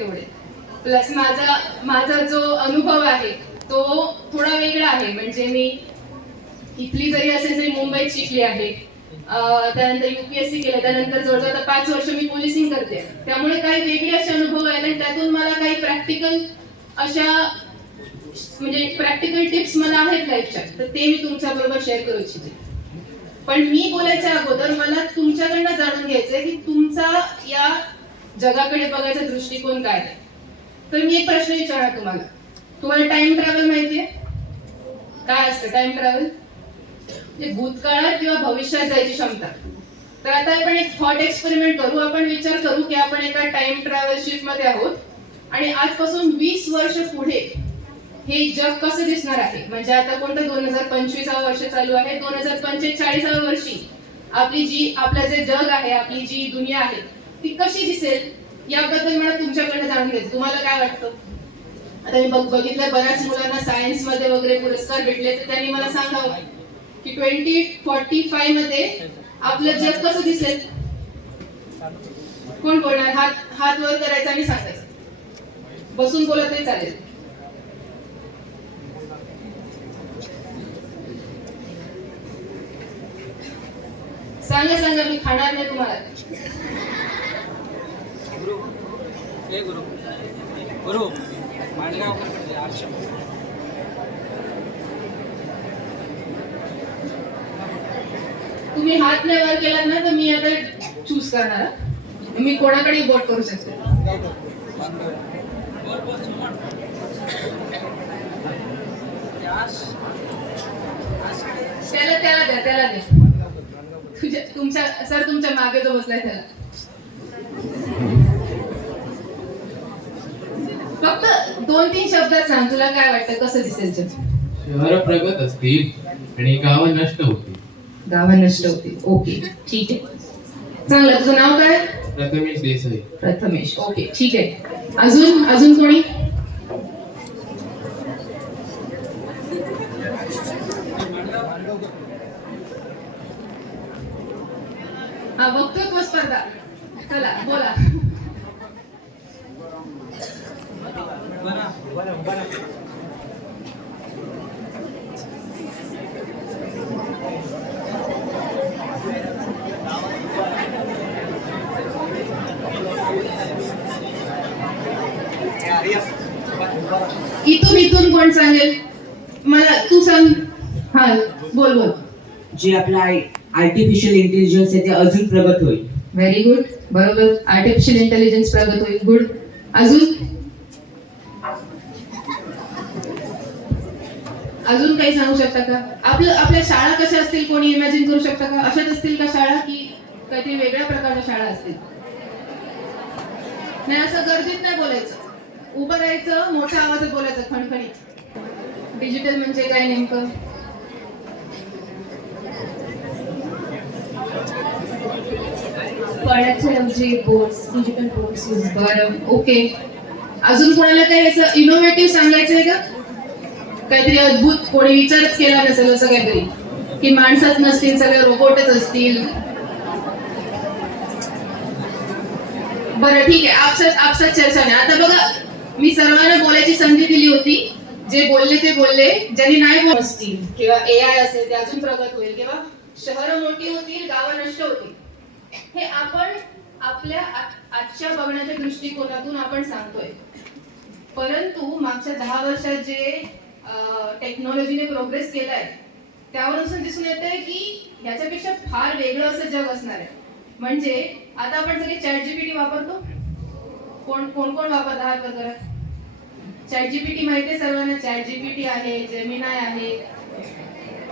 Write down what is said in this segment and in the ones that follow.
तेवढे. प्लस माझा जो अनुभव आहे तो थोडा वेगळा आहे. म्हणजे मी इथली जरी असेल तरी मुंबईत शिकली आहे, त्यानंतर UPSC केलं, त्यानंतर जवळजवळ आता 5 वर्ष मी पोलिसिंग करते. त्यामुळे काही वेगळे असे अनुभव आहेत आणि त्यातून मला काही प्रॅक्टिकल अशा म्हणजे प्रॅक्टिकल टिप्स मला आहेत लाईफच्या, तर ते मी तुमच्या बरोबर शेअर करू इच्छिते. पण मी बोलायच्या अगोदर मला तुमच्याकडनं जाणून घ्यायचंय की तुमचा या जगाकडे बघायचा दृष्टिकोन काय आहे. तर मी एक प्रश्न विचारणार तुम्हाला टाइम ट्रॅव्हल माहितीये? काय असतं टाइम ट्रॅव्हल? म्हणजे भूतकाळात किंवा भविष्यात जायची क्षमता. तर आता आपण एक थॉट एक्सपेरिमेंट करू. आपण विचार करू की आपण एका टाइम ट्रॅव्हल शिप मध्ये आहोत आणि आजपासून 20 वर्ष पुढे हे जग कसं दिसणार आहे. म्हणजे आता कोणतं 2025 वर्ष चालू आहे, 2045 वर्षी आपलं जे जग आहे, आपली जी दुनिया आहे ती कशी दिसेल याबद्दल मला तुमच्याकडे जाणून घ्यायचं. तुम्हाला काय वाटतं? आता मी बघितलं बऱ्याच मुलांना सायन्स मध्ये वगैरे पुरस्कार भेटले, तर त्यांनी मला सांगावं की 2045 मध्ये आपलं जग कसं दिसेल. कोण बोलणार? हात वर करायचा आणि सांगायचं. बसून बोलत नाही चालेल. सांगा मी खाणार नाही तुम्हाला. गुरु मांडगावकर आश्रम. तुम्ही हात नाही वर केलात ना तर मी आता चूज करणार. मी कोणाकडे वोट करू शकते. त्याला द्या. तुमच्या मागे जो बसलाय त्याला. फक्त 2-3 शब्दात सांग, तुला काय वाटतं कसं दिसेल जग? शहर प्रगत असतील आणि गावं नष्ट होतील. गावं नष्ट होतील. ओके, ठीक आहे. चांगलं. तुझं नाव काय? प्रथमेश देसाई. प्रथमेश. ओके, ठीक आहे. अजून कोणी? हा, वक्तृत्व स्पर्धा. चला बोला. इथून कोण सांगेल मला? तू सांग. हा, बोल. जे आपला आर्टिफिशियल इंटेलिजन्स आहे ते अजून प्रगत होईल. Very good. बरोबर. आर्टिफिशियल इंटेलिजन्स प्रगत होईल. गुड. अजून काही सांगू शकता का? आपल्या शाळा कशा असतील कोणी इमॅजिन करू शकता का? अशाच असतील का शाळा की काहीतरी वेगळ्या प्रकारच्या शाळा असतील? नाही, असं गर्दीत नाही बोलायचं. उभं राहायचं, मोठ्या आवाजात बोलायचं, खणखणीत. डिजिटल म्हणजे काय नेमकं? Boards, digital boards. बरं, ओके. अजून कोणाला काही असं इनोव्हेटिव्ह सांगायचं आहे का? काहीतरी अद्भुत कोणी विचारच केला नसेल असं काहीतरी, की माणसंच नसतील, सगळे रोबोटच असतील. बरं, ठीक आहे. आपसात चर्चा नाही. आता बघा, मी सर्वांना बोलायची संधी दिली होती. जे बोलले ते बोलले. ज्यांनी नाही बोलत असतील किंवा AI असेल ते अजून प्रगत होईल किंवा शहरं मोठी होतील, गावं नष्ट होतील, हे आपण आपल्या आजच्या बघण्याच्या दृष्टिकोनातून आपण सांगतोय. परंतु मागच्या 10 वर्षात जे टेक्नॉलॉजीने प्रोग्रेस केलाय त्यावरून असं दिसून येतंय की याच्यापेक्षा फार वेगळं असं जग असणार आहे. म्हणजे आता आपण सगळे ChatGPT वापरतो. कोण वापरता? हात वर करा. ChatGPT माहितीये सर्वांना? ChatGPT आहे, जेमिनाय आहे.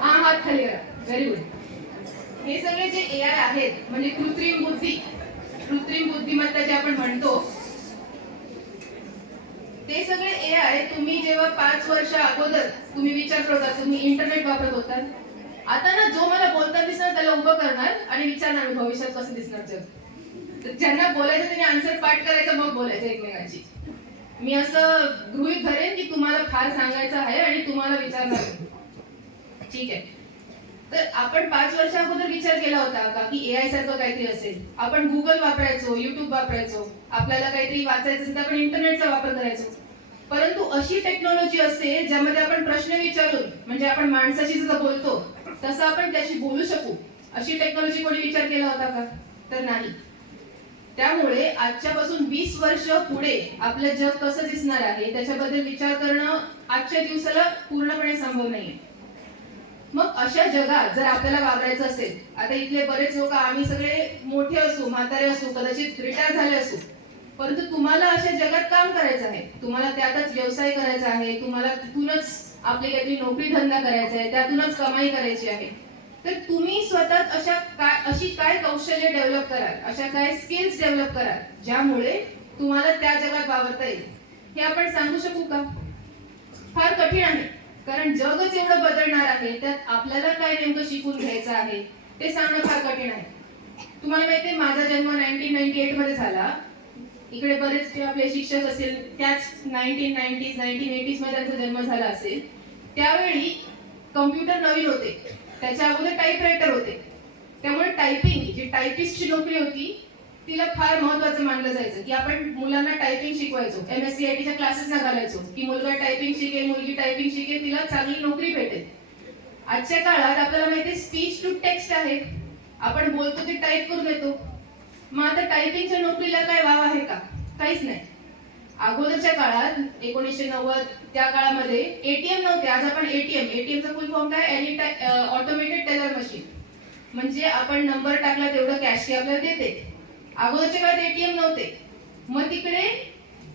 हात खाली करा. Very good. हे सगळे जे AI आहेत म्हणजे कृत्रिम बुद्धिमत्ता जे आपण म्हणतो, ते सगळे AI तुम्ही जेव्हा 5 वर्ष अगोदर तुम्ही विचार करत होता, तुम्ही इंटरनेट वापरत होता. आता ना जो मला बोलता दिसणार त्याला उभं करणार आणि विचारणार भविष्यात कसं दिसणार जग. तर ज्यांना बोलायचं त्यांनी आन्सर पाठ करायचं, मग बोलायचं एकमेकांची. मी असं गृहीत धरेन की तुम्हाला फार सांगायचं आहे आणि तुम्हाला विचारणार. ठीक आहे. तर आपण 5 वर्षा अगोदर विचार केला होता का की एआय सारखं काहीतरी असेल? आपण गुगल वापरायचो, युट्यूब वापरायचो, आपल्याला काहीतरी वाचायचं असेल तर आपण इंटरनेटचा वापर करायचो. परंतु अशी टेक्नॉलॉजी असते ज्यामध्ये आपण प्रश्न विचारून, म्हणजे आपण माणसाशी जसं बोलतो तसं आपण त्याशी बोलू शकू, अशी टेक्नॉलॉजी कोणी विचार केला होता का? तर नाही. त्यामुळे आजच्यापासून 20 वर्ष पुढे आपलं जग कसं दिसणार आहे त्याच्याबद्दल विचार करणं आजच्या दिवसाला पूर्णपणे संभव नाहीये. मग अशा जगात जर आपल्याला वावरायचं असेल, आता इथले बरेच लोक आम्ही सगळे मोठे असू, म्हातारे असू, कदाचित रिटायर झाले असू, परंतु तुम्हाला अशा जगात काम करायचं आहे, तुम्हाला त्यातच व्यवसाय करायचा आहे, तुम्हाला तिथूनच आपली काहीतरी नोकरी धंदा करायचा आहे, त्यातूनच कमाई करायची आहे. तर तुम्ही स्वतः अशी काय कौशल्य डेव्हलप कराल, अशा काय स्किल्स डेव्हलप कराल ज्यामुळे तुम्हाला त्या जगात वावरता येईल. हे आपण सांगू शकू का? फार कठीण आहे, कारण जगच एवढं बदलणार आहे, त्यात आपल्याला काय नेमकं शिकून घ्यायचं आहे ते सांगणं फार कठीण आहे. तुम्हाला माहिती आहे, माझा जन्म 1998 मध्ये झाला. इकडे बरेच जे आपले शिक्षक असेल त्याच 1990s 1980s मध्ये त्यांचा जन्म झाला असेल. त्यावेळी कम्प्युटर नवीन होते, त्याच्या अगोदर टाईपरायटर होते. त्यामुळे टायपिंग, जी टायपिस्टची नोकरी होती, तिला फार महत्त्वाचं मानलं जायचं की आपण मुलांना टायपिंग शिकवायचो, MSCITच्या क्लासेसना घालायचो की मुलगा टायपिंग शिकेल, मुलगी टायपिंग शिकेल, तिला चांगली नोकरी भेटेल. आजच्या काळात आपल्याला माहिती आहे स्पीच टू टेक्स्ट आहे, आपण बोलतो ते टाईप करून देतो. मग आता टायपिंगच्या नोकरीला काय वाव आहे का? काहीच नाही. अगोदरच्या काळात 1990 त्या काळामध्ये एटीएम नव्हते. आज आपण एटीएमचा फुल फॉर्म काय? Automated teller machine. म्हणजे आपण नंबर टाकला तेवढं कॅश की आपल्याला देते. अगोदरच्या काळात एटीएम नव्हते. मग तिकडे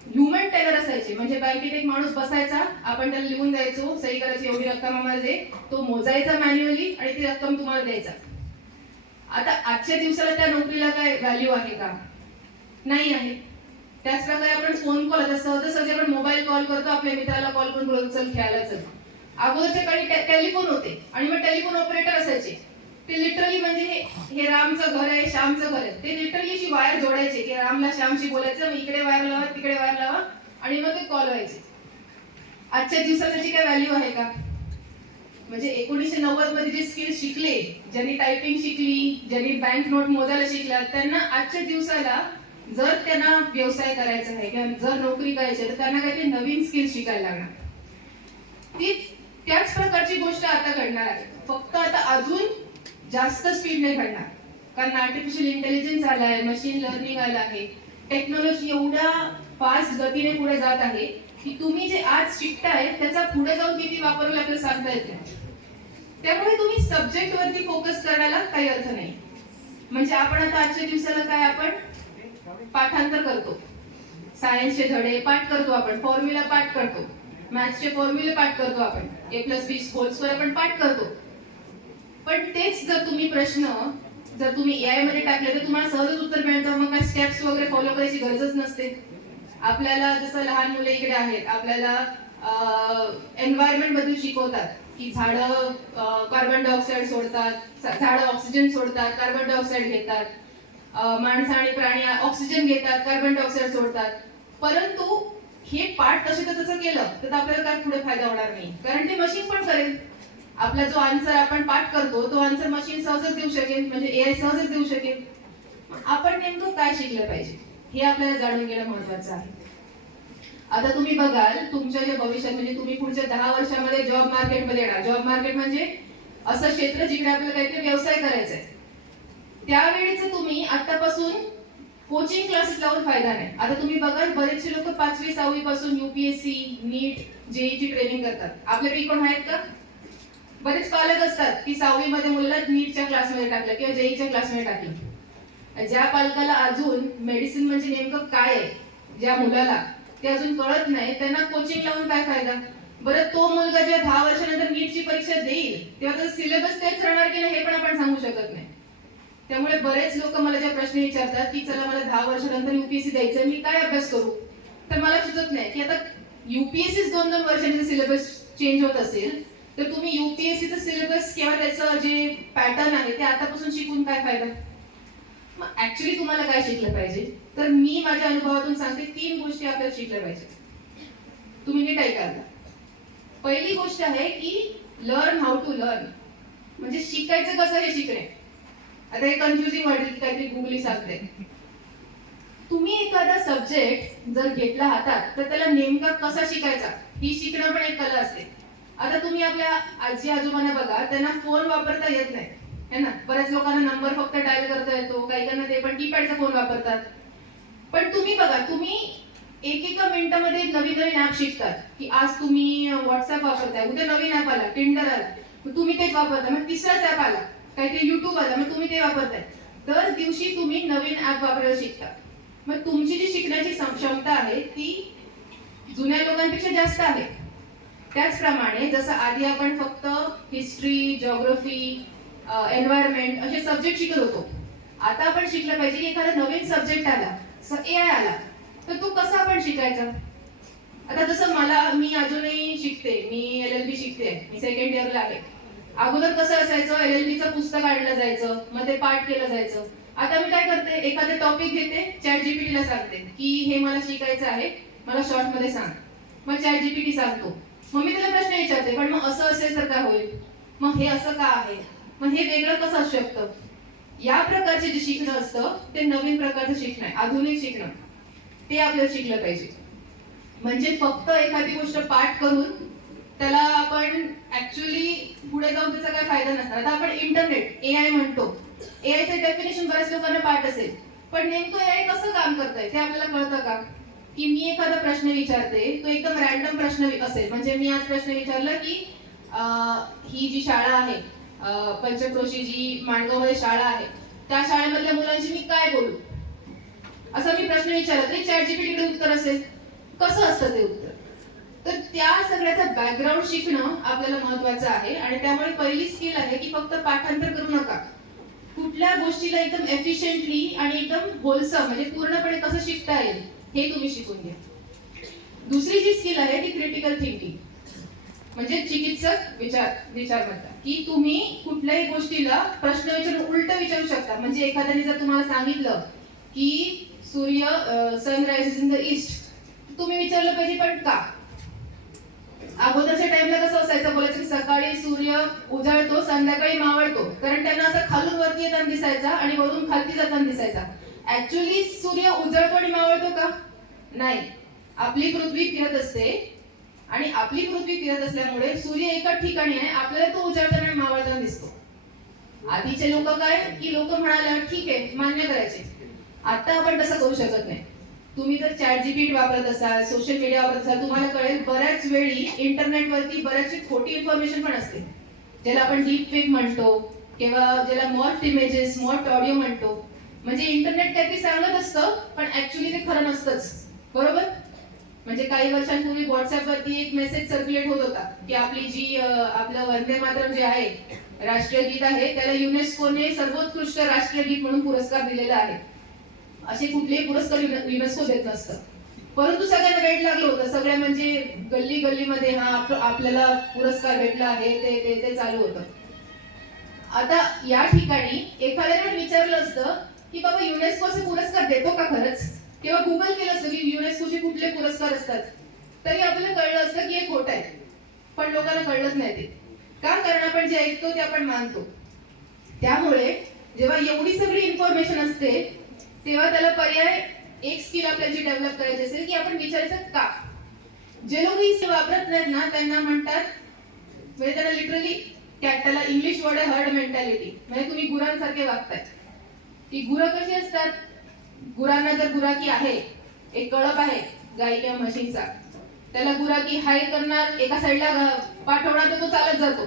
ह्युमन टेलर असायचे, म्हणजे बँकेत एक माणूस बसायचा, आपण त्याला लिहून द्यायचो, सही करायची एवढी रक्कम आम्हाला दे, तो मोजायचा मॅन्युअली आणि ती रक्कम तुम्हाला द्यायचा. आता आजच्या दिवसाला त्या नोकरीला काय व्हॅल्यू आहे का? नाही आहे. त्याच प्रकारे आपण फोन कॉल, आता सहजासहजी आपण मोबाईल कॉल करतो, आपल्या मित्राला कॉल करून बोलतो चल खेळायला चल. अगोदरच्या काळी टेलिफोन होते आणि मग टेलिफोन ऑपरेटर असायचे, ते लिटरली म्हणजे हे रामचं घर आहे, श्यामचं घर आहे, ते लिटरली अशी वायर जोडायचे की रामला श्यामशी बोलायचं, मग इकडे वायर लावा तिकडे वायर लावा आणि मग ते कॉल व्हायचे. आजच्या दिवसात त्याची काय व्हॅल्यू आहे का? म्हणजे 1990 मध्ये जे स्किल शिकले, ज्यांनी टायपिंग शिकली, ज्यांनी बँक नोट मोजायला शिकला, त्यांना आजच्या दिवसाला जर त्यांना व्यवसाय करायचा आहे किंवा जर नोकरी करायची तर त्यांना काहीतरी नवीन स्किल शिकायला लागणार. त्याच प्रकारची गोष्ट आता घडणार आहे, फक्त आता अजून जास्त स्पीडने घडणार, कारण आर्टिफिशियल इंटेलिजन्स आला आहे, मशीन लर्निंग आलं आहे, टेक्नॉलॉजी एवढ्या फास्ट गतीने पुढे जात आहे की तुम्ही जे आज शिकताय त्याचा पुढे जाऊन किती वापर होईल आपल्याला सांगता येत नाही. त्यामुळे तुम्ही सब्जेक्ट वरती फोकस करण्याला काही अर्थ नाही. म्हणजे आपण आता आजच्या दिवसाला काय, आपण पाठांतर करतो, सायन्सचे धडे पाठ करतो, आपण फॉर्म्युला पाठ करतो, मॅथ्सचे फॉर्म्युले पाठ करतो, आपण A+B² आपण पाठ करतो. पण तेच जर तुम्ही प्रश्न जर तुम्ही एआय मध्ये टाकले तर तुम्हाला सहजच उत्तर मिळतं. मग काय स्टेप्स वगैरे फॉलो करायची गरजच नसते. आपल्याला जसं लहान मुलं इकडे आहेत, आपल्याला एन्व्हायरमेंट बद्दल शिकवतात की झाडं कार्बन डायऑक्साईड सोडतात, झाडं ऑक्सिजन सोडतात, कार्बन डायऑक्साईड घेतात, माणसं आणि प्राणी ऑक्सिजन घेतात, कार्बन डायऑक्साईड सोडतात. परंतु हे पाठ तसे तर तसं केलं तर आपल्याला काय पुढे फायदा होणार नाही, कारण ते मशीन पण करेल. आपला जो आन्सर आपण पाठ करतो तो आन्सर मशीन सहजच देऊ शकेल, म्हणजे एआय सहजच देऊ शकेल. आपण नेमकं काय शिकलं पाहिजे हे आपल्याला जाणून घेणं महत्वाचं आहे. आता तुम्ही बघाल तुमच्या जे भविष्यात, म्हणजे तुम्ही पुढच्या 10 वर्षामध्ये जॉब मार्केटमध्ये येणार. जॉब मार्केट म्हणजे असं क्षेत्र जिकडे आपल्याला काहीतरी व्यवसाय करायचा आहे. त्यावेळेच तुम्ही आतापासून कोचिंग क्लासेस लावून फायदा नाही. आता तुम्ही बघाल बरेचसे लोक 5वी 6वी पासून UPSC, नीट, जेईची ट्रेनिंग करतात. आपल्याकडे कोण आहेत का? बरेच पालक असतात की 6वी मध्ये मुलाला नीटच्या क्लासमध्ये टाकलं किंवा जेईच्या क्लासमध्ये टाकलं. ज्या पालकाला अजून मेडिसिन म्हणजे नेमकं काय आहे, ज्या मुलाला ते अजून कळत नाही, त्यांना कोचिंग लावून काय फायदा? बरं, तो मुलगा जेव्हा 10 वर्षानंतर नीटची परीक्षा देईल तेव्हा त्याचा सिलेबस तेच राहणार की नाही हे पण आपण सांगू शकत नाही. त्यामुळे बरेच लोक मला जे प्रश्न विचारतात की चला मला 10 वर्षानंतर UPSC द्यायचं, मी काय अभ्यास करू? तर मला सुचत नाही की आता UPSC 2-2 वर्षांचा सिलेबस चेंज होत असेल तर तुम्ही UPSCचं सिलेबस किंवा त्याचं जे पॅटर्न आहे ते आतापासून शिकून काय फायदा? मग ऍक्च्युली तुम्हाला काय शिकलं पाहिजे? तर मी माझ्या अनुभवातून सांगते 3 गोष्टी आपल्याला शिकल्या पाहिजे. तुम्ही नीट ऐकाल. पहिली गोष्ट आहे की लर्न हाऊ टू लर्न. म्हणजे शिकायचं कसं हे शिकणे. आता हे कन्फ्युजिंग वाटेल की काहीतरी गुगली सांगते. तुम्ही एखादा सब्जेक्ट जर घेतला हातात तर त्याला नेमका कसा शिकायचा ही शिकणं पण एक कला असते. आता तुम्ही आपल्या आजी आजोबांना बघा, त्यांना फोन वापरता येत नाही है ना. बऱ्याच लोकांना नंबर फक्त डायल करता येतो, काही ते पण कीपॅडचा फोन वापरतात. पण तुम्ही बघा, तुम्ही एकेका मिनिटामध्ये नवीन नवीन ऍप शिकतात की आज तुम्ही व्हॉट्सअप वापरताय, उद्या नवीन ऍप आला, टिंडर आला, मग तुम्ही तेच वापरताय, मग तिसराच ऍप आला, काहीतरी युट्यूब आला, मग तुम्ही ते वापरताय. दर दिवशी तुम्ही नवीन ऍप वापरायला शिकता. मग तुमची जी शिकण्याची क्षमता आहे ती जुन्या लोकांपेक्षा जास्त आहे. त्याचप्रमाणे जसं आधी आपण फक्त हिस्ट्री, जिओग्राफी, एन्व्हायरमेंट असे सब्जेक्ट शिकत होतो, आता आपण शिकलं पाहिजे की एखादा नवीन सब्जेक्ट आला, AI आला, तर तो कसा आपण शिकायचा. आता जसं मी अजूनही शिकते, मी LLB शिकते, मी सेकंड इयरला आहे. अगोदर कसं असायचं, LLBचं पुस्तक आणलं जायचं, मग ते पाठ केलं जायचं. आता मी काय करते, एखादे टॉपिक घेते, ChatGPT ला सांगते की हे मला शिकायचं आहे, मला शॉर्ट मध्ये सांग. मग ChatGPT सांगतो. मग मी त्याला प्रश्न विचारते, पण मग असं असेल तर काय होईल, मग हे असं का आहे, मग हे वेगळं कसं असू शकतं. या प्रकारचे जे शिकणं असतं ते नवीन प्रकारचं शिकणं आहे, आधुनिक शिकणं, ते आपल्याला शिकलं पाहिजे. म्हणजे फक्त एखादी गोष्ट पाठ करून त्याला आपण ऍक्च्युअली पुढे जाऊन त्याचा काय फायदा नसणार. आता आपण इंटरनेट AI म्हणतो, AIचं डेफिनेशन बऱ्याच लोकांना पाठ असेल, पण नेमकं AI कसं काम करतंय ते आपल्याला कळतं का. की मी एखादा प्रश्न विचारते, तो एकदम रॅन्डम प्रश्न असेल, म्हणजे मी आज प्रश्न विचारला की ही जी शाळा आहे पंचक्रोशी, जी माणगावमध्ये शाळा आहे, त्या शाळेमधल्या मुलांशी मी काय बोलू, असं मी प्रश्न विचारला तरी ChatGPT कडे उत्तर असेल. कसं असतं ते उत्तर. तर त्या सगळ्याचा बॅकग्राऊंड शिकणं आपल्याला महत्वाचं आहे. आणि त्यामुळे पहिली स्किल आहे की फक्त पाठांतर करू नका, कुठल्या गोष्टीला एकदम एफिशियंटली आणि एकदम होलसम म्हणजे पूर्णपणे कसं शिकता येईल हे तुम्ही शिकून घ्या. दुसरी जी स्किल आहे ती क्रिटिकल थिंकिंग, म्हणजे चिकित्सक विचार म्हणतात की तुम्ही कुठल्याही गोष्टीला प्रश्न विचारून उलट विचारू शकता. म्हणजे एखाद्याने जर तुम्हाला सांगितलं की सूर्य sun rises in the east, तुम्ही विचारलं पाहिजे पण का. अगोदरच्या टाइमला कसं असायचं, बोलायचं की सकाळी सूर्य उजाळतो, संध्याकाळी मावळतो, कारण त्यांना असं खालून वरती येताना दिसायचा आणि वरून खालती जाताना दिसायचा. ऍक्च्युअली सूर्य उजळतो आणि मावळतो का, नाही. आपली पृथ्वी फिरत असते आणि आपली पृथ्वी फिरत असल्यामुळे सूर्य एकाच ठिकाणी आहे, आपल्याला तो उजाळताना आणि मावळताना दिसतो. आधीचे लोक काय की लोक म्हणाले ठीक आहे मान्य करायचे. आता आपण तसं करू शकत नाही. तुम्ही जर ChatGPT वापरत असाल, सोशल मीडिया वापरत असाल, तुम्हाला कळेल बऱ्याच वेळी इंटरनेटवरती बऱ्याचशी खोटी इन्फॉर्मेशन पण असते, ज्याला आपण डीप फेक म्हणतो किंवा ज्याला मॉर्फ्ड इमेजेस, मॉर्फ्ड ऑडिओ म्हणतो. म्हणजे इंटरनेट काहीतरी सांगत असतं पण ऍक्च्युअली ते खरं नसतंच, बरोबर. म्हणजे काही वर्षांपूर्वी व्हॉट्सअपवरती एक मेसेज सर्क्युलेट होत होता की आपली जी आपलं वंदे मातरम जे आहे राष्ट्रीय गीत आहे, त्याला युनेस्कोने सर्वोत्कृष्ट राष्ट्रीय गीत म्हणून पुरस्कार दिलेला आहे. असे कुठलेही पुरस्कार युनेस्को देत नसतं, परंतु सगळ्यांना वेळ लागलं होतं. सगळ्या म्हणजे गल्ली गल्लीमध्ये हा आपल्याला पुरस्कार भेटला आहे, ते चालू होतं. आता या ठिकाणी एखाद्याने विचारलं असतं की बाबा युनेस्कोचे पुरस्कार देतो का खरंच, किंवा गुगल केलं असतं की युनेस्कोचे कुठले पुरस्कार असतात, तरी आपल्याला कळलं असतं की हे खोटं आहे. पण लोकांना कळलंच नाही ते का, कारण आपण जे ऐकतो ते आपण मानतो. त्यामुळे जेव्हा एवढी सगळी इन्फॉर्मेशन असते तेव्हा त्याला पर्याय एक स्किल आपल्याला जी डेव्हलप करायची असेल की आपण विचारायचं का. जे लोक ही वापरत नाहीत ना त्यांना म्हणतात, म्हणजे त्याला लिटरली त्याला इंग्लिश वर्ड आहे हर्ड मेंटॅलिटी. म्हणजे तुम्ही गुरांसारखे वागताय. की गुरं कशी असतात, गुरांना जर गुराकी आहे, एक कळप आहे गाई किंवा म्हशींचा, त्याला गुराकी हाय करणार, एका साईडला पाठवणार तर तो चालत जातो.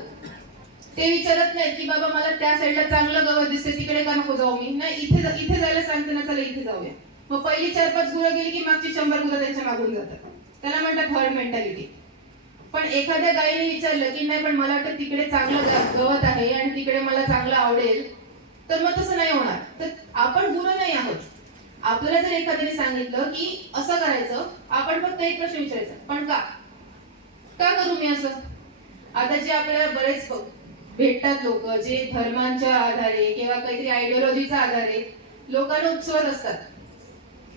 ते विचारत नाहीत की बाबा मला त्या साईडला चांगलं गवत दिसते, तिकडे का नको जाऊ मी, नाही इथे जायला सांगते ना, चला इथे जाऊया. मग पहिली 4-5 गुरं गेली की मागची 100 गुरं त्यांच्या मागून जातात. त्याला म्हणतात हर्ड मेंटॅलिटी. पण एखाद्या गायीने विचारलं की नाही पण मला वाटतं तिकडे चांगलं गवत आहे आणि तिकडे मला चांगलं आवडेल, तर मग तसं नाही होणार. तर आपण गुरं नाही आहोत. आपल्याला जर एखाद्याने सांगितलं की असं करायचं, आपण फक्त एक प्रश्न विचारायचा, पण का करू मी असं. आता जे आपल्याला बरेच भेटतात लोक, जे धर्मांच्या आधारे किंवा काहीतरी आयडिओलॉजीच्या आधारे लोकांना उत्सवत असतात,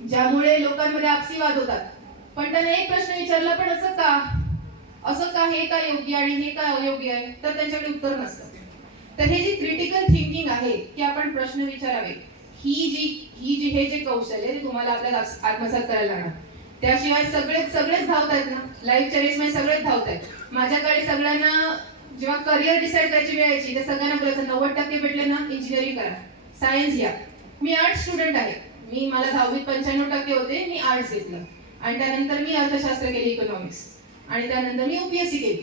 ज्यामुळे लोकांमध्ये आपसी वाद होतात. पण त्यांना एक प्रश्न विचारला, पण असं का, हे का योग्य आणि हे का अयोग्य आहे, तर त्यांच्याकडे उत्तर नसतं. तर हे जी क्रिटिकल थिंकिंग आहे की आपण प्रश्न विचारावे, हे जे कौशल्य आहे ते तुम्हाला आपल्याला आत्मसात करायला लागणार. त्याशिवाय सगळेच धावतायत ना, लाईफच्या रेसमध्ये सगळेच धावतायत. माझ्याकडे सगळ्यांना जेव्हा करिअर डिसाईड करायची वेळ यायची तर सगळ्यांना बोलायचं 90% भेटले ना इंजिनिअरिंग करा, सायन्स घ्या. मी आर्ट्स स्टुडंट आहे, मला 10वीत 95% होते, मी आर्ट्स घेतलं आणि त्यानंतर मी अर्थशास्त्र केली, इकॉनॉमिक्स, आणि त्यानंतर मी UPSC केली.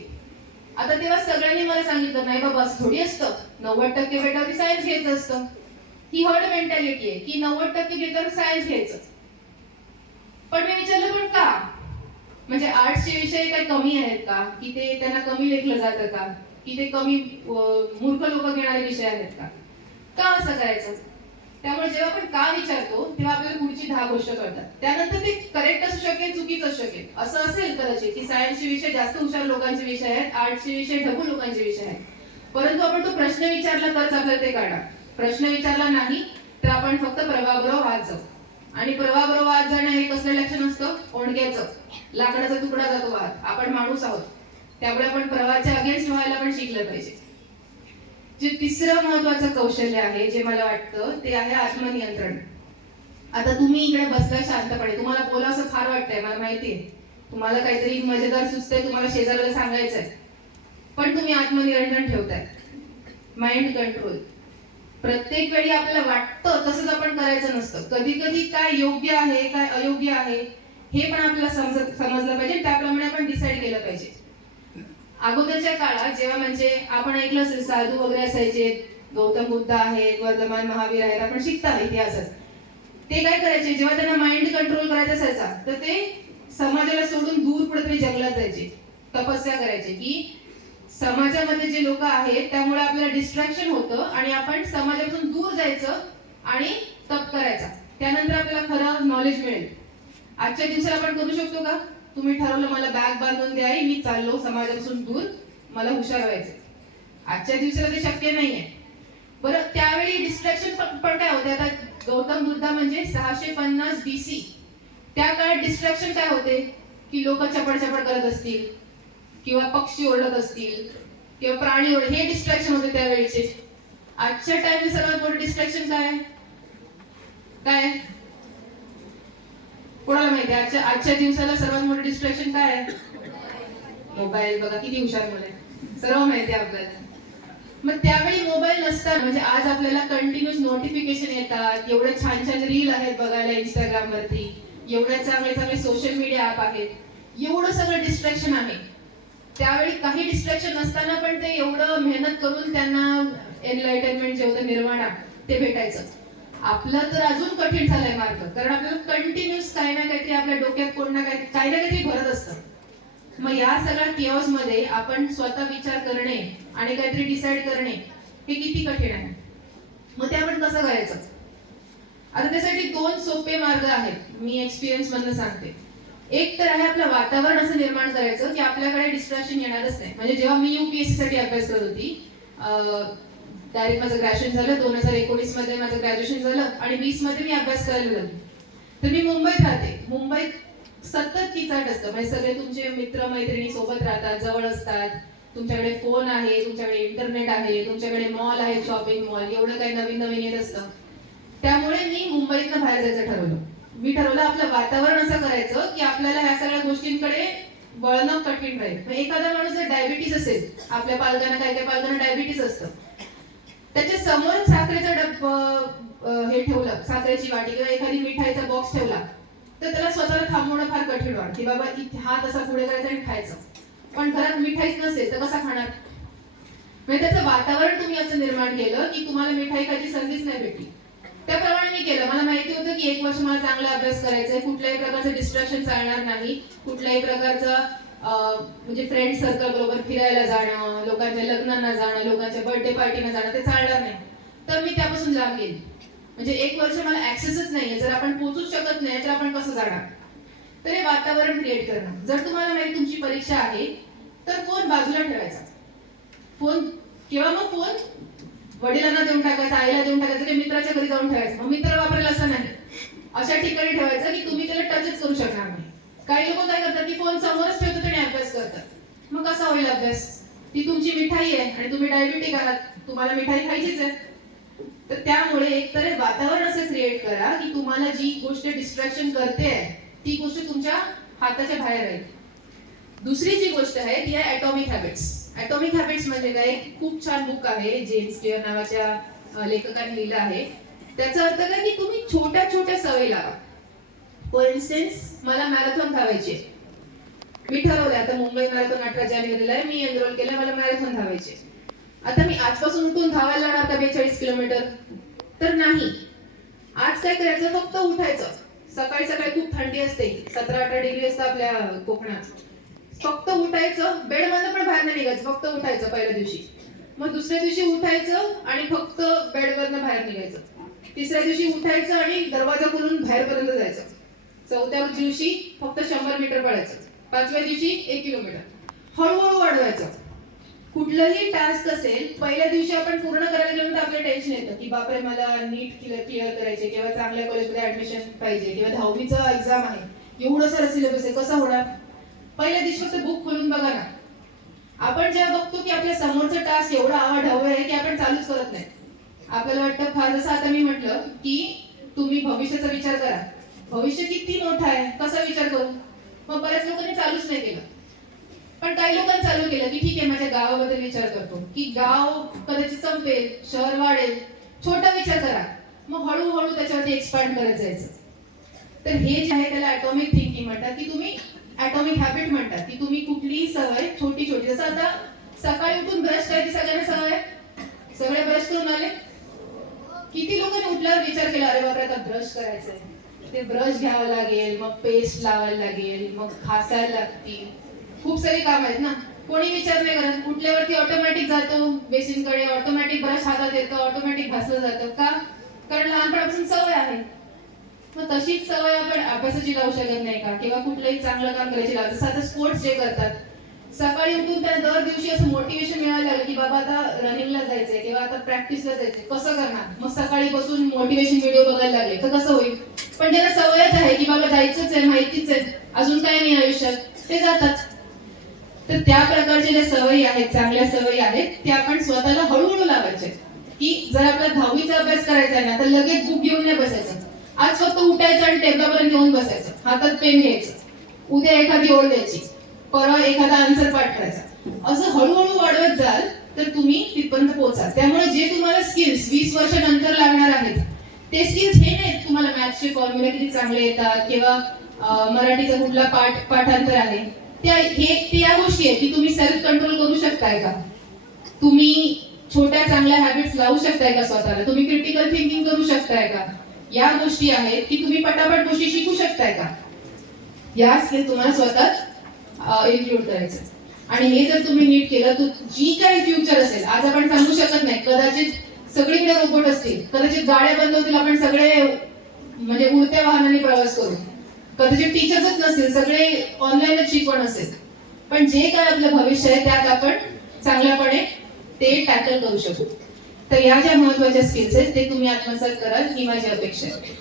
आता तेव्हा सगळ्यांनी मला सांगितलं नाही बाबा असं थोडी असतं, 90% भेटावरती सायन्स घ्यायचं असतं. ही हर्ड मेंटॅलिटी आहे की 90% घेतल्यावर सायन्स घ्यायचं. पण मी विचारलं पण का? म्हणजे आर्ट्सचे विषय काही कमी आहेत का, की ते त्यांना कमी लेखलं जातं का, की ते कमी मूर्ख लोक घेणारे विषय आहेत का असं करायचं? त्यामुळे जेव्हा आपण का विचारतो तेव्हा आपल्याला पुढची 10 गोष्ट कळतात. त्यानंतर ते करेक्ट असू शकेल, चुकीचं असू शकेल. असं असेल कदाचित की सायन्सचे विषय जास्त हुशार लोकांचे विषय आहेत, आर्ट्सचे विषय ढबू लोकांचे विषय आहेत. परंतु आपण तो प्रश्न विचारला तरच आपल्याला ते कळणार. प्रश्न विचारला नाही तर आपण फक्त प्रवाहाबरोबर वाहत जाऊ. आणि प्रवाहाबरोबर वाहत जाणं हे कसलं लक्षण असतं? ओंडक्याचं. लाकडाचा तुकडा जातो वाहत. आपण माणूस आहोत, त्यामुळे आपण प्रवाहाच्या अगेन्स्ट व्हायला पण शिकलं पाहिजे. जे तिसरं महत्वाचं कौशल्य आहे जे मला वाटतं ते आहे आत्मनियंत्रण. आता तुम्ही इकडे बसलाय शांतपणे, तुम्हाला बोला असं फार वाटतंय, मला माहितीये. तुम्हाला काहीतरी मजेदार सुचतंय, तुम्हाला शेजाऱ्याला सांगायचंय, पण तुम्ही आत्मनियंत्रण ठेवताय. Mind control. प्रत्येक वेळी आपल्याला वाटतं तसंच आपण करायचं नसतं. कधी कधी काय योग्य आहे काय अयोग्य आहे हे पण आपल्याला समजलं पाहिजे, त्याप्रमाणे आपण डिसाईड केलं पाहिजे. अगोदरच्या काळात जेव्हा म्हणजे आपण ऐकलं असेल साधू वगैरे असायचे, गौतम बुद्ध आहेत, वर्धमान महावीर आहेत, आपण शिकता इतिहासात. ते काय करायचे, जेव्हा त्यांना माइंड कंट्रोल करायचा असायचा तर ते समाजाला सोडून दूर कुठेतरी जंगलात जायचे, तपस्या करायचे की समाजामध्ये जे लोक आहेत त्यामुळे आपल्याला डिस्ट्रॅक्शन होतं आणि आपण समाजापासून दूर जायचं आणि तप करायचा. त्यानंतर आपल्याला खरं नॉलेज मिळेल. आजच्या दिवसाला आपण करू शकतो का? तुम्ही ठरवलं मला बॅग बांधून द्याई, मी चाललो समाजापासून दूर, मला हुशार व्हायचं. आजच्या दिवसाला ते शक्य नाहीये. बरं, त्यावेळी डिस्ट्रॅक्शन पण काय होते? आता गौतम बुद्ध म्हणजे 650 BC. त्या काळात डिस्ट्रॅक्शन काय होते की लोक चपड करत असतील किंवा पक्षी ओरडत असतील किंवा प्राणी ओरड, हे डिस्ट्रॅक्शन होते त्यावेळीचे. आजच्या टाइमचे सर्वात मोठं डिस्ट्रॅक्शन काय? कोणाला माहिती? आजच्या दिवसाला सर्वात मोठं डिस्ट्रॅक्शन काय आहे? मोबाईल. बघा किती हुशार मुले, सर्व माहिती आपल्याला. मग त्यावेळी मोबाईल नसताना, म्हणजे आज आपल्याला कंटिन्युअस नोटिफिकेशन येतात, एवढे छान छान रील आहेत बघायला इंस्टाग्राम वरती, एवढे चांगले सोशल मीडिया ऍप आहेत, एवढं सगळं डिस्ट्रॅक्शन आहे. त्यावेळी काही डिस्ट्रॅक्शन नसताना पण ते एवढं मेहनत करून त्यांना एनलाइटनमेंट जे होतं, निर्वाणा, ते भेटायचं. आपलं तर अजून कठीण झालंय मार्ग, कारण आपल्याला कंटिन्युअस काही ना काहीतरी आपल्या डोक्यात काही ना काहीतरी भरत असतं. मग या सगळ्या किओस मध्ये आपण स्वतः विचार करणे आणि काहीतरी डिसाईड करणे हे किती कठीण आहे. मग ते आपण कसं करायचं? आता त्यासाठी 2 सोपे मार्ग आहेत, मी एक्सपिरियन्स मधनं सांगते. एक तर आहे आपलं वातावरण असं निर्माण करायचं की आपल्याकडे डिस्ट्रॅक्शन येणारच नाही. म्हणजे जेव्हा मी UPSC साठी अभ्यास करत होती, डायरेक्ट माझं ग्रॅज्युएशन झालं, 2019 मध्ये माझं ग्रॅज्युएशन झालं आणि 20 मध्ये मी अभ्यास करायला लागले. तर मी मुंबईत राहते. मुंबईत सतत किचाट असतं, म्हणजे सगळे तुमचे मित्र मैत्रिणी सोबत राहतात, जवळ असतात, तुमच्याकडे फोन आहे, तुमच्याकडे इंटरनेट आहे, तुमच्याकडे मॉल आहे, शॉपिंग मॉल, एवढं काही नवीन येत असतं. त्यामुळे मी मुंबईतनं बाहेर जायचं ठरवलं. मी ठरवलं आपलं वातावरण असं करायचं की आपल्याला ह्या सगळ्या गोष्टींकडे वळणं कठीण राहील. एखादा माणूस जर डायबिटीस असेल, आपल्या पालकांना काही पालकांना डायबिटीस असतं, त्याच्या समोर साखरेचं हे ठेवलं, साखरेची वाटी किंवा एखादी मिठाईचा बॉक्स ठेवला, तर त्याला स्वतःला थांबवणं फार कठीण वाटतं की बाबा हात असा पुढे करायचा आणि खायचं. पण घरात मिठाईच नसेल तर कसा खाणार? म्हणजे त्याचं वातावरण तुम्ही असं निर्माण केलं की तुम्हाला मिठाई खायची संधीच नाही भेटली. त्याप्रमाणे मी केलं. मला माहिती होतं की 1 वर्ष मला चांगला अभ्यास करायचा आहे, कुठल्याही प्रकारचं डिस्ट्रॅक्शन चालणार नाही, कुठल्याही प्रकारचं म्हणजे फ्रेंड सर्कल बरोबर फिरायला जाणं, लोकांच्या लग्नांना जाणं, लोकांच्या बर्थडे पार्टीला जाणं ते चालणार नाही. तर मी त्यापासून लांब गेली. म्हणजे 1 वर्ष मला ऍक्सेसच नाहीये. जर आपण पोहोचूच शकत नाही तर आपण कसं जाणार? तर हे वातावरण क्रिएट करणं. जर तुम्हाला माहिती तुमची परीक्षा आहे तर फोन बाजूला ठेवायचा. फोन किंवा मग फोन वडिलांना देऊन टाकायचा, आईला देऊन टाकायचं, ते मित्राच्या घरी जाऊन ठेवायचं. मग मित्र वापरेल असं नाही, अशा ठिकाणी ठेवायचं की तुम्ही त्याला टचच करू शकणार नाही. काही लोक काय करतात की फोन समोरच ठेवतात आणि अभ्यास करतात. मग कसा होईल अभ्यास? ती तुमची मिठाई आहे आणि तुम्ही डायबिटिक आहात. तुम्हाला मिठाई खायचीच आहे. तर त्यामुळे एकतर हे वातावरण असं क्रिएट करा की तुम्हाला जी गोष्ट डिस्ट्रॅक्शन करते ती गोष्ट तुमच्या हाताच्या बाहेर राहील. दुसरी जी गोष्ट आहे ती आहे ॲटॉमिक हॅबिट्स. ॲटॉमिक हॅबिट्स म्हणजे काय, खूप छान बुक आहे, जेम्स क्लिअर नावाच्या लेखकाने लिहिलं आहे. त्याचा अर्थ काय की तुम्ही छोट्या छोट्या सवयी लावा. फॉर इन्स्टन्स, मला मॅरेथॉन धावायची आहे. मी ठरवलंय आता मुंबई मॅरेथॉन 18 जानेवारीला आहे, मी एनरोल केलं, मला मॅरेथॉन धावायची. आता मी आजपासून उठून धावायला लागणार का 42 किलोमीटर? तर नाही. आज काय करायचं, फक्त उठायचं. सकाळी सकाळी खूप थंडी असते, 17-18 डिग्री असतं आपल्या कोकणात. फक्त उठायचं, बेडमधनं पण बाहेर नाही निघायचं, फक्त उठायचं पहिल्या दिवशी. मग दुसऱ्या दिवशी उठायचं आणि फक्त बेडवरनं बाहेर निघायचं. तिसऱ्या दिवशी उठायचं आणि दरवाजा खोलून बाहेरपर्यंत जायचं. चौथ्या दिवशी फक्त 100 मीटर पळायचं. 5व्या दिवशी 1 किलोमीटर. हळूहळू वाढवायचं. कुठलंही टास्क असेल, पहिल्या दिवशी आपण पूर्ण करायला गेलो तर आपल्याला टेन्शन येतं की बापरे मला नीट क्लिअर करायचे किंवा चांगल्या कॉलेजमध्ये ऍडमिशन पाहिजे किंवा 10वीचा एक्झाम आहे, एवढं सारं सिलेबस आहे, कसं होणार? पहिल्या दिवशी फक्त बुक खोलून बघा ना. आपण जेव्हा बघतो की आपल्या समोरचा टास्क एवढा आवाढव्य आहे की आपण चालूच करत नाही. आपल्याला वाटतं फार, जसं आता मी म्हटलं की तुम्ही भविष्याचा विचार करा. भविष्य किती मोठं आहे, कसा विचार करू? मग बऱ्याच लोकांनी चालूच नाही केलं. पण काही लोकांनी चालू केलं की ठीक आहे, माझ्या गावाबद्दल विचार करतो की गाव कदाचित संपेल, शहर वाढेल, छोटा विचार करा. मग हळूहळू त्याच्यावरती एक्सपांड करत जायचं. तर हे जे आहे त्याला ॲटॉमिक थिंकिंग म्हणतात, की तुम्ही ॲटॉमिक हॅबिट म्हणतात, की तुम्ही कुठलीही सवय छोटी छोटी, जसं आता सकाळी उठून ब्रश करायची सगळ्यांना सवय आहे, सगळे ब्रश करून आले. किती लोकांनी उठल्यावर विचार केला, अरे बापरे आता ब्रश करायचंय, ते ब्रश घ्यावं लागेल, मग पेस्ट लावायला लागेल, मग घासायला लागतील, खूप सारी काम आहेत ना. कोणी विचार नाही करत. उठल्यावरती ऑटोमॅटिक जातो बेसिनकडे, ऑटोमॅटिक ब्रश हातात येतं, ऑटोमॅटिक घासलं जातं. का? कारण लहानपणापासून सवय आहे. मग तशीच सवय आपण अभ्यासाची लावू शकत नाही का, किंवा कुठलंही चांगलं काम करायची लावू. जसं आता स्पोर्ट्स जे करतात, सकाळी उठून त्यांना दर दिवशी असं मोटिवेशन मिळायला लागलं की बाबा आता रनिंगला जायचंय किंवा आता प्रॅक्टिसला जायचंय, कसं करणार? मग सकाळी बसून मोटिवेशन व्हिडिओ बघायला लागले तर कसं होईल? पण ज्यांना सवयच आहे की बाबा जायचंच आहे, माहितीच आहे, अजून काय नाही आयुष्यात, ते जातात. तर त्या प्रकारच्या ज्या सवयी आहेत, चांगल्या सवयी आहेत, त्या आपण स्वतःला हळूहळू लावायचे. की जर आपल्याला 10वीचा अभ्यास करायचा आहे ना, तर लगेच बुक घेऊन नाही बसायचं. आज फक्त उठायचं आणि टेबलापर्यंत घेऊन बसायचं, हातात पेन घ्यायचं, उद्या एखादी ओळ द्यायची, परवा एखादा आन्सर पाठ करायचा. असं हळूहळू वाढवत जाल तर तुम्ही तिथपर्यंत पोहोचाल. त्यामुळे जे तुम्हाला स्किल्स 20 वर्षानंतर लागणार आहेत, ते स्किल्स हे नाहीत तुम्हाला मॅथ्सचे फॉर्म्युला किती चांगले येतात किंवा मराठीचा कुठला पाठांतर आहे, ते या गोष्टी आहेत की तुम्ही सेल्फ कंट्रोल करू शकताय का, तुम्ही छोट्या चांगल्या हॅबिट्स लावू शकताय का स्वतःला, तुम्ही क्रिटिकल थिंकिंग करू शकताय का, या गोष्टी आहेत की तुम्ही पटापट गोष्टी शिकू शकताय का, या स्किल तुम्हाला स्वतः इन्क्लूड करायचं. आणि हे जर तुम्ही नीट केलं तर जी काही फ्युचर असेल, आज आपण सांगू शकत नाही, कदाचित सगळीकडे रोबोट असतील, कदाचित गाड्या बंद होतील, आपण सगळे म्हणजे उडत्या वाहनाने प्रवास करू, कदाचित टीचर्सच नसतील, सगळे ऑनलाईनच शिकवण असेल. पण जे काय आपलं भविष्य आहे त्यात आपण चांगल्यापणे ते टॅकल करू शकू. तर या ज्या महत्वाच्या स्किल्स आहेत ते तुम्ही आत्मसात कराल ही माझी अपेक्षा आहे.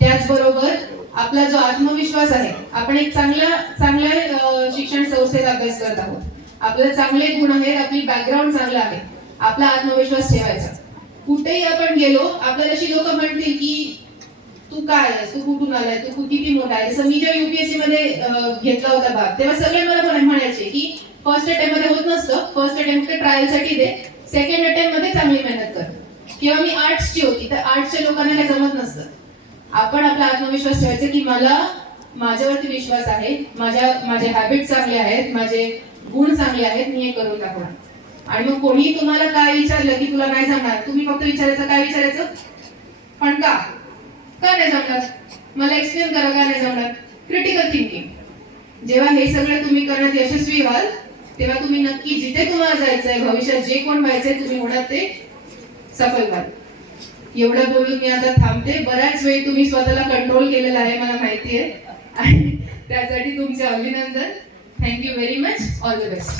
त्याचबरोबर आपला जो आत्मविश्वास आहे, आपण एक चांगल्या शिक्षण संस्थेत अभ्यास करत आहोत, आपले चांगले गुण आहेत, आपली बॅकग्राऊंड चांगलं आहे, आपला आत्मविश्वास ठेवायचा. कुठेही आपण गेलो, आपल्याला अशी लोक म्हणतील की तू काय आहेस, तू कुठून आलाय, तू किती मोठा आहे. जसं मी जेव्हा युपीएससी मध्ये घेतला होता भाग, तेव्हा सगळे मला म्हणायचे की फर्स्ट अटेम्प्ट मध्ये होत नसतं, फर्स्ट अटेम्प्ट ट्रायल साठी दे, सेकंड अटेम्प्ट मध्ये चांगली मेहनत कर. किंवा मी आर्ट्सची होती, तर आर्ट्सच्या लोकांना काही जमत नसतं. आपण आपला आत्मविश्वास ठेवायचा की मला माझ्यावरती विश्वास आहे, माझे हॅबिट चांगले आहेत, माझे गुण चांगले आहेत, मी हे करून दाखवणार. आणि मग कोणी तुम्हाला काय विचारलं की तुला नाही जमणार, तुम्ही फक्त विचारायचं, काय विचारायचं, पण का नाही जमणार, मला एक्सप्लेन करा का नाही जमणार. Critical thinking. जेव्हा हे सगळं तुम्ही करण्यात यशस्वी व्हाल तेव्हा तुम्ही नक्की जिथे तुम्हाला जायचंय, भविष्यात जे कोण व्हायचंय तुम्ही होणार ते सफल व्हाल. एवढं बोलून मी आता थांबते. बऱ्याच वेळी तुम्ही स्वतःला कंट्रोल केलेला आहे मला माहिती आहे, आणि त्यासाठी तुमचे अभिनंदन. Thank you very much. All the best.